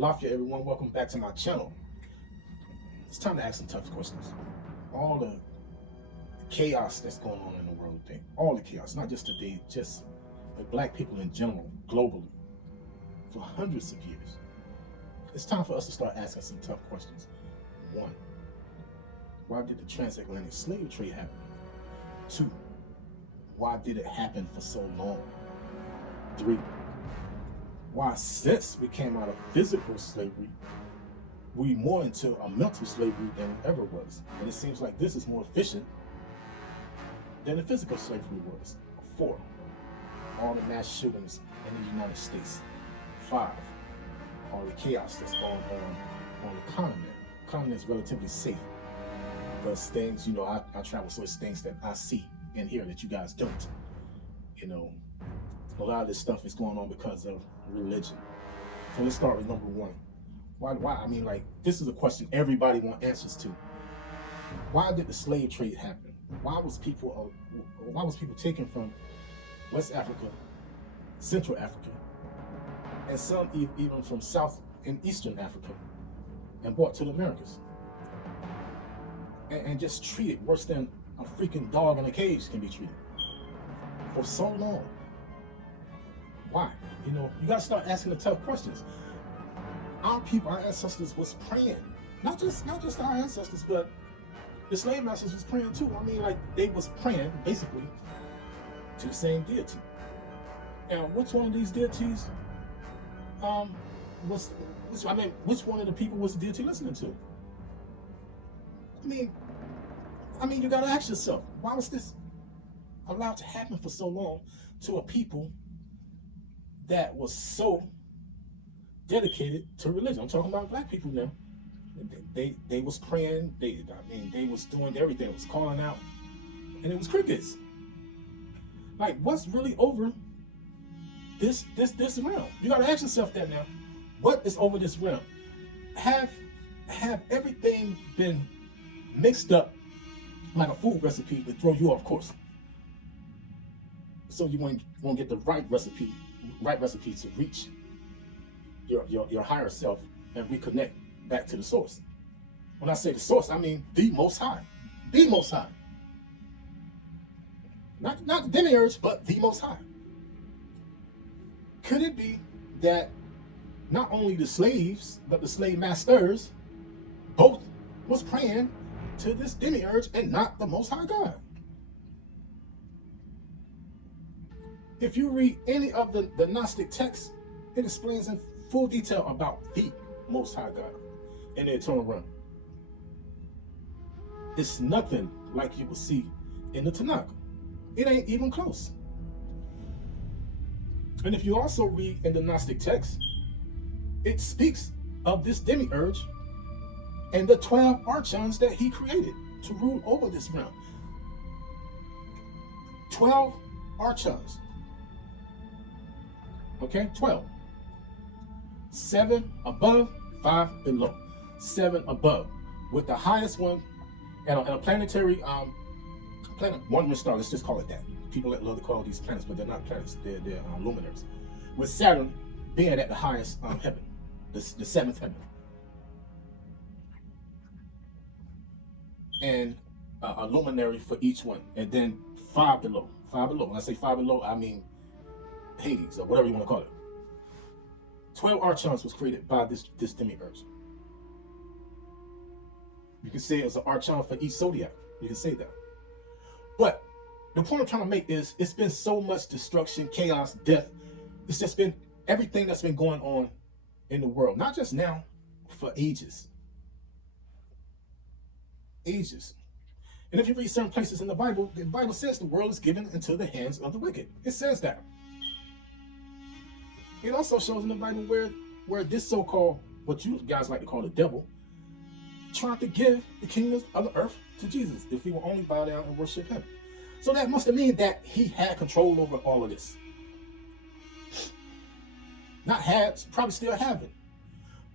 Lafayette, everyone. Welcome back to my channel. It's time to ask some tough questions. All the chaos that's going on in the world today, all the chaos, not just today, just with black people in general, globally, for hundreds of years. It's time for us to start asking some tough questions. One, why did the transatlantic slave trade happen? Two, why did it happen for so long? Three, why since we came out of physical slavery, we more into a mental slavery than it ever was. And it seems like this is more efficient than the physical slavery was. 4, all the mass shootings in the United States. 5, all the chaos that's going on the continent. The continent is relatively safe because things, I travel, so it's things that I see and hear that you guys don't. A lot of this stuff is going on because of religion. So let's start with number 1. Why? I mean, this is a question everybody wants answers to. Why did the slave trade happen? Why was people taken from West Africa, Central Africa, and some even from South and Eastern Africa, and brought to the Americas, and just treated worse than a freaking dog in a cage can be treated for so long? Why? You gotta start asking the tough questions. Our people, our ancestors was praying. Not just our ancestors, but the slave masters was praying too. I mean, they was praying basically to the same deity. Now, which one of these deities which one of the people was the deity listening to? I mean, you gotta ask yourself, why was this allowed to happen for so long to a people that was so dedicated to religion? I'm talking about black people now. They was praying. They was doing everything. It was calling out, and it was crickets. What's really over this realm? You gotta ask yourself that now. What is over this realm? Have everything been mixed up like a food recipe to throw you off course? So you won't get the right recipe to reach your higher self and reconnect back to the source. When I say the source, I mean the Most High. The Most High. Not the demiurge, but the Most High. Could it be that not only the slaves, but the slave masters both was praying to this demiurge and not the Most High God? If you read any of the Gnostic texts, it explains in full detail about the Most High God in the eternal realm. It's nothing like you will see in the Tanakh. It ain't even close. And if you also read in the Gnostic text, it speaks of this demiurge and the 12 archons that he created to rule over this realm. 12 archons. Okay, 12. 7 above, 5 below. 7 above, with the highest one and a planetary planet, wandering star. Let's just call it that. People that love to call these planets, but they're not planets. They're luminaries. With Saturn being at the highest heaven, the 7th heaven, and a luminary for each one, and then 5 below. 5 below. When I say 5 below, I mean Hades, or whatever you want to call it. 12 archons was created by this demiurge. You can say it was an archon for each zodiac. You can say that. But the point I'm trying to make is, it's been so much destruction, chaos, death. It's just been everything that's been going on in the world. Not just now, for ages. Ages. And if you read certain places in the Bible says the world is given into the hands of the wicked. It says that. It also shows in the Bible where this so-called, what you guys like to call the devil, tried to give the kingdoms of the earth to Jesus if he will only bow down and worship him. So that must have meant that he had control over all of this. Not had, probably still have it.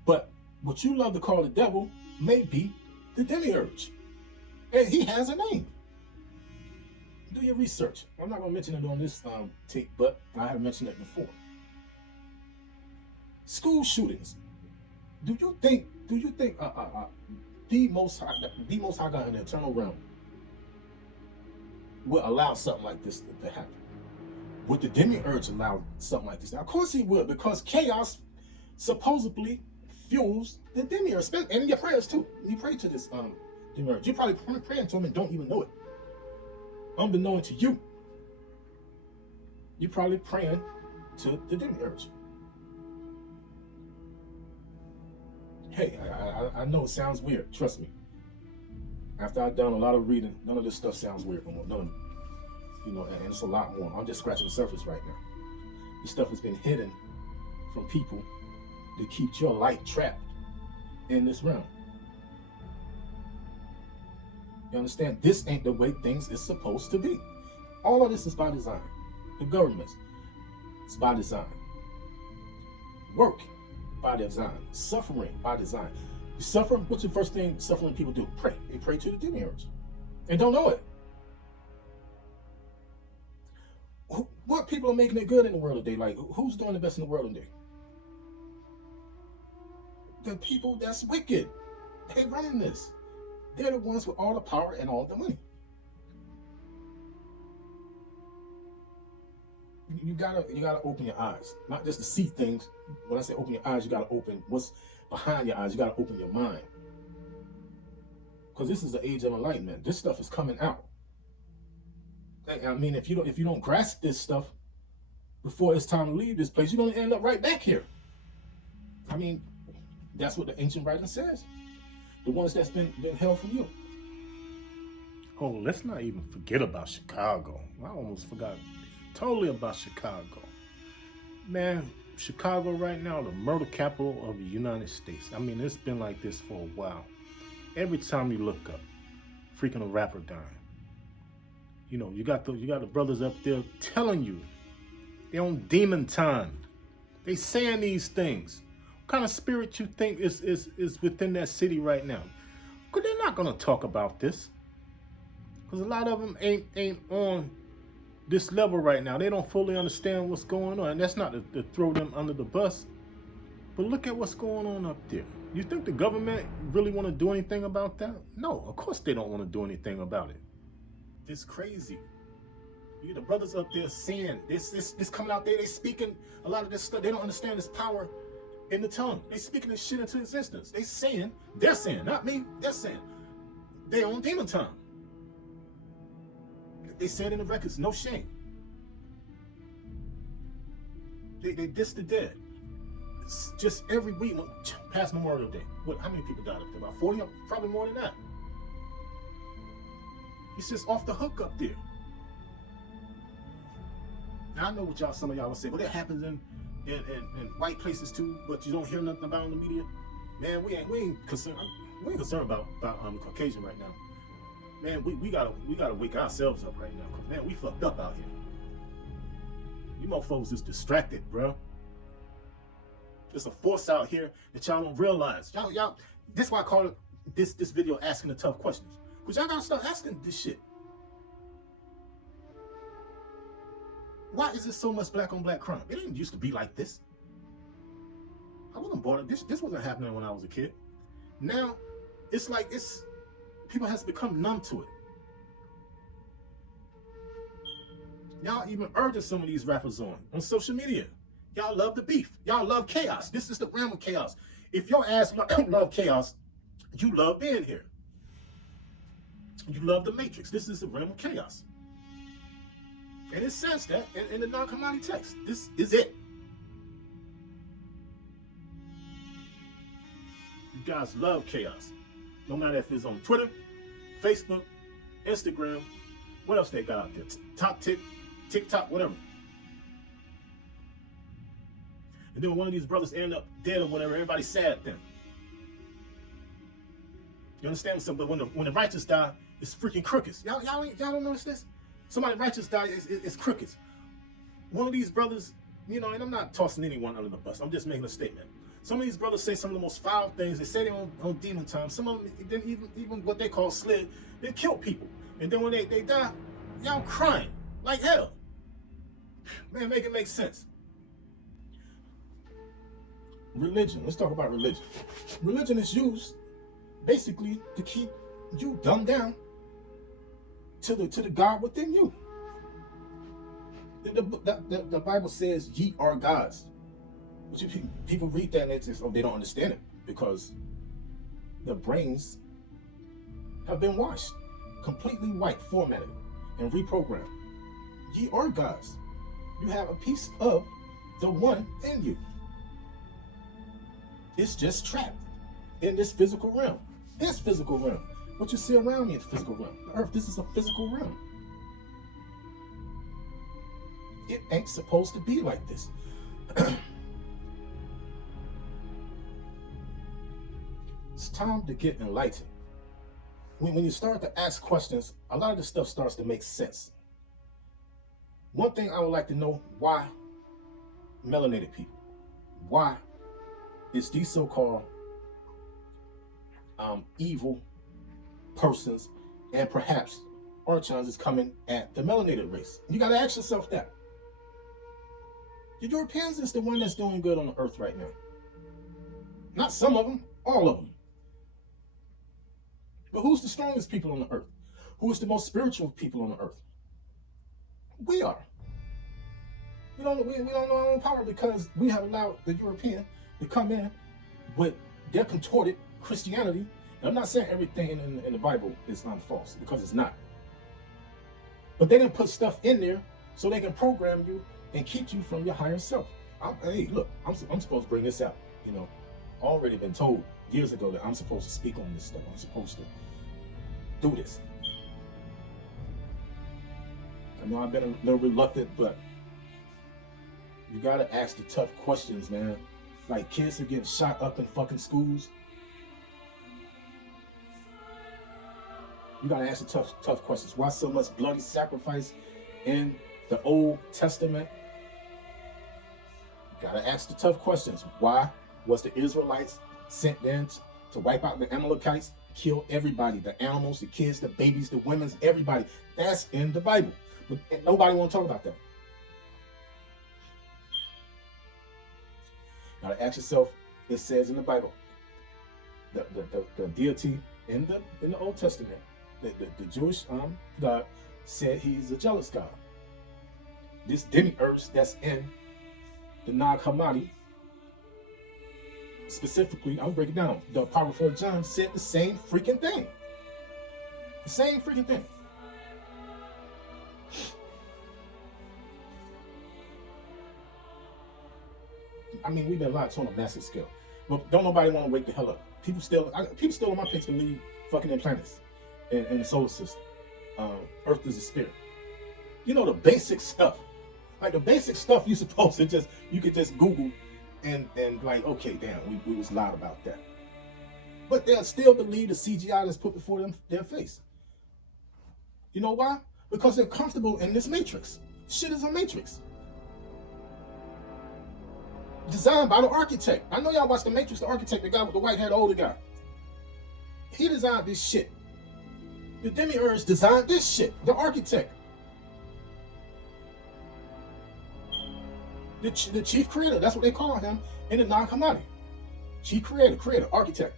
But what you love to call the devil may be the demiurge. And he has a name. Do your research. I'm not going to mention it on this tape, but I have mentioned it before. School shootings. Do you think the Most High God in the eternal realm would allow something like this to happen? Would the demiurge allow something like this? Now, of course he would, because chaos supposedly fuels the demiurge, and in your prayers too. You pray to this demiurge. You probably praying to him and don't even know it. Unbeknown to you, you're probably praying to the demiurge. Hey, I know it sounds weird. Trust me. After I've done a lot of reading, none of this stuff sounds weird anymore. None of them. You know, and it's a lot more. I'm just scratching the surface right now. This stuff has been hidden from people to keep your light trapped in this realm. You understand? This ain't the way things is supposed to be. All of this is by design. The governments, it's by design. Work, by design. Suffering, by design. You suffer, what's the first thing suffering people do? Pray. They pray to the demiurge. And don't know it. What people are making it good in the world today? Like, who's doing the best in the world today? The people that's wicked. They running this. They're the ones with all the power and all the money. You gotta open your eyes, not just to see things. When I say open your eyes, you gotta open what's behind your eyes. You gotta open your mind, because this is the age of enlightenment. This stuff is coming out. I mean, if you don't grasp this stuff before it's time to leave this place, you're gonna end up right back here. I mean, that's what the ancient writing says. The ones that's been held from you. Oh, let's not even forget about Chicago. I almost forgot totally about Chicago. Man, Chicago right now, the murder capital of the United States. I mean, it's been like this for a while. Every time you look up, freaking a rapper dying. You know, you got the brothers up there telling you they're on demon time. They saying these things. What kind of spirit you think is within that city right now? Because they're not gonna talk about this. Because a lot of them ain't on this level right now. They don't fully understand what's going on. And that's not to throw them under the bus. But look at what's going on up there. You think the government really want to do anything about that? No, of course they don't want to do anything about it. It's crazy. You get the brothers up there saying this coming out there, they speaking a lot of this stuff. They don't understand this power in the tongue. They speaking this shit into existence. They're saying, not me, they're saying, they on demon time. They said in the records, no shame. They diss the dead. It's just every week, past Memorial Day. How many people died up there? About 40? Probably more than that. He's just off the hook up there. Now, I know what some of y'all will say, well, that happens in white places too, but you don't hear nothing about it in the media. Man, we ain't concerned about Caucasian right now. Man, we gotta wake ourselves up right now, because man, we fucked up out here. You motherfuckers is distracted, bro. There's a force out here that y'all don't realize. Y'all, this is why I call it this video asking the tough questions. Because y'all gotta start asking this shit. Why is there so much black on black crime? It didn't used to be like this. I wasn't born. This wasn't happening when I was a kid. Now, it's like people has become numb to it. Y'all even urging some of these rappers on social media. Y'all love the beef. Y'all love chaos. This is the realm of chaos. If your ass love chaos, you love being here. You love the Matrix. This is the realm of chaos. And it says that in the non-commodity text. This is it. You guys love chaos. No matter if it's on Twitter, Facebook, Instagram, what else they got out there? TikTok, whatever. And then when one of these brothers end up dead or whatever, everybody's sad then. You understand? So, but when the righteous die, it's freaking crooked. Y'all don't notice this? Somebody righteous die is crooked. One of these brothers, you know, and I'm not tossing anyone under the bus. I'm just making a statement. Some of these brothers say some of the most foul things. They say they're on demon time. Some of them, even what they call slid, they kill people. And then when they die, y'all crying like hell. Man, make it make sense. religion. Let's talk about religion. Religion is used basically to keep you dumbed down to the God within you. The Bible says, "Ye are gods." But people read that and it's just, oh, they don't understand it because their brains have been washed, completely white, formatted, and reprogrammed. Ye are gods. You have a piece of the one in you. It's just trapped in this physical realm. This physical realm. What you see around me is physical realm. The earth, this is a physical realm. It ain't supposed to be like this. It's time to get enlightened. When you start to ask questions, a lot of this stuff starts to make sense. One thing I would like to know, why melanated people? Why is these so-called evil persons and perhaps archons is coming at the melanated race? You got to ask yourself that. The Europeans is the one that's doing good on the earth right now. Not some of them, all of them. But who's the strongest people on the earth? Who is the most spiritual people on the earth? We are. We don't know our own power because we have allowed the European to come in with their contorted Christianity. And I'm not saying everything in the Bible is false, because it's not. But they didn't put stuff in there so they can program you and keep you from your higher self. Hey, look, I'm supposed to bring this out. You know, already been told years ago that I'm supposed to speak on this stuff. I'm supposed to do this. I know I've been a little reluctant, but you gotta ask the tough questions, man. Like, kids are getting shot up in fucking schools. You gotta ask the tough questions. Why so much bloody sacrifice in the Old Testament? You gotta ask the tough questions. Why was the Israelites sent then to wipe out the Amalekites, kill everybody, the animals, the kids, the babies, the women, everybody? That's in the Bible. But nobody want to talk about that. Now, to ask yourself, it says in the Bible, the deity in the Old Testament, the Jewish God said he's a jealous God. This demiurge that's in the Nag Hammadi, specifically, I'll break it down. The Apocrypha of John said the same freaking thing. The same freaking thing. I mean, we've been lied to on a massive scale, but don't nobody want to wake the hell up. People still on my page believe fucking in planets and the solar system. Earth is a spirit. You know, the basic stuff. Like the basic stuff you supposed to you could just Google and like, okay, damn, we was lied about that. But they'll still believe the CGI that's put before their face. You know why? Because they're comfortable in this matrix. Shit is a matrix. Designed by the architect. I know y'all watched The Matrix, the architect, the guy with the white hair, the older guy. He designed this shit. The demiurge designed this shit. The architect. The chief creator, that's what they call him in the Nag Hammadi. Chief creator, architect.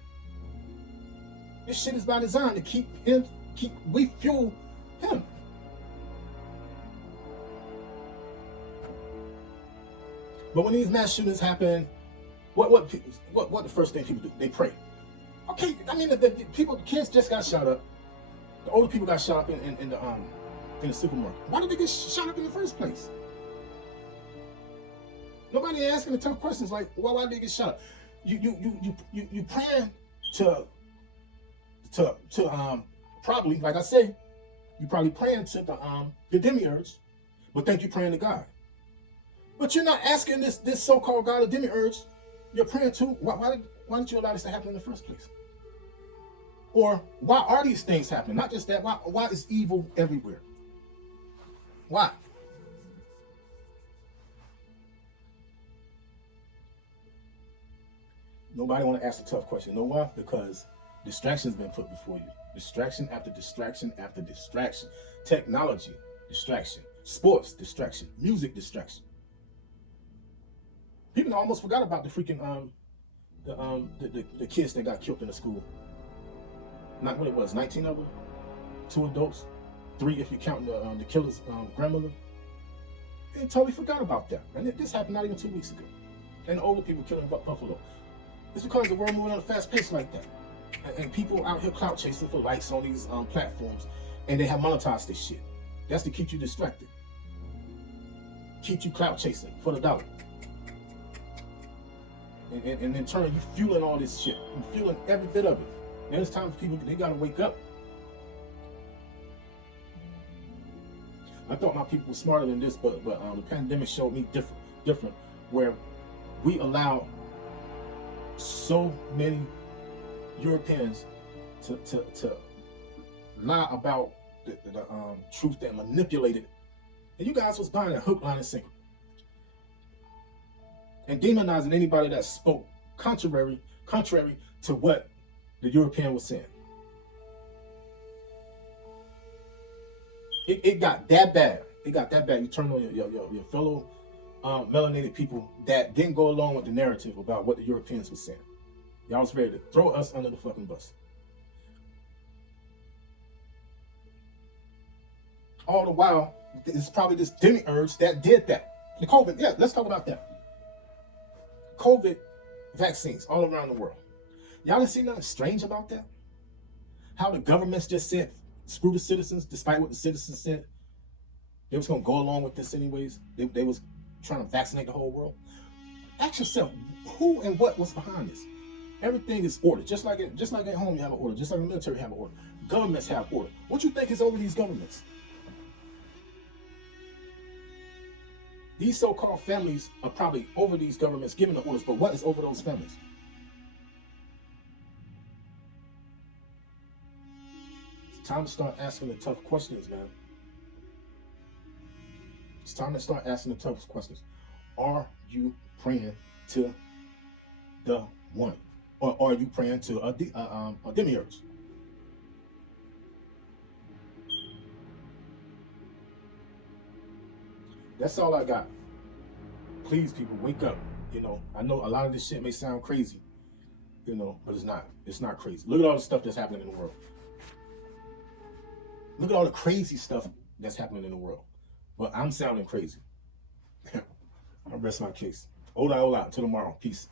This shit is by design to we fuel him. But when these mass shootings happen, what the first thing people do? They pray. Okay, I mean the kids just got shot up. The older people got shot up in the supermarket. Why did they get shot up in the first place? Nobody asking the tough questions like, why did they get shot up? You praying to probably, like I say, you probably praying to the demiurge, but think you praying to God. But you're not asking this so-called God or demiurge you're praying to. Why did you allow this to happen in the first place? Or why are these things happening? Not just that. Why is evil everywhere? Why? Nobody want to ask a tough question. You know why? Because distraction's been put before you. Distraction after distraction after distraction. Technology, distraction. Sports, distraction. Music, distraction. People almost forgot about the freaking the kids that got killed in the school. Not what it was, 19 of them, 2 adults, 3 if you count the killer's grandmother. They totally forgot about that. And this happened not even 2 weeks ago. And the older people killing Buffalo. It's because the world moving at a fast pace like that. And people out here clout chasing for likes on these platforms, and they have monetized this shit. That's to keep you distracted. Keep you clout chasing for the dollar. And in turn, you fueling all this shit. You fueling every bit of it. And it's time for people, they gotta wake up. I thought my people were smarter than this, but the pandemic showed me different, where we allow so many Europeans to lie about the truth and manipulate it. And you guys was buying a hook, line, and sinker. And demonizing anybody that spoke contrary to what the European was saying. It got that bad. It got that bad. You turn on your fellow melanated people that didn't go along with the narrative about what the Europeans were saying. Y'all was ready to throw us under the fucking bus. All the while, it's probably this demiurge that did that. The COVID, yeah, let's talk about that. COVID vaccines all around the world. Y'all didn't see nothing strange about that? How the governments just said, screw the citizens, despite what the citizens said. They was gonna go along with this anyways. They was trying to vaccinate the whole world. Ask yourself, who and what was behind this? Everything is ordered. Just like at home you have an order. Just like the military have an order. Governments have order. What you think is over these governments? These so-called families are probably over these governments giving the orders, but what is over those families? It's time to start asking the tough questions, man. It's time to start asking the toughest questions. Are you praying to the one? Or are you praying to a demiurge? That's all I got. Please, people, wake up. You know, I know a lot of this shit may sound crazy, you know, but it's not. It's not crazy. Look at all the stuff that's happening in the world. Look at all the crazy stuff that's happening in the world. But I'm sounding crazy. I'll rest my case. Hola, hola. Until tomorrow. Peace.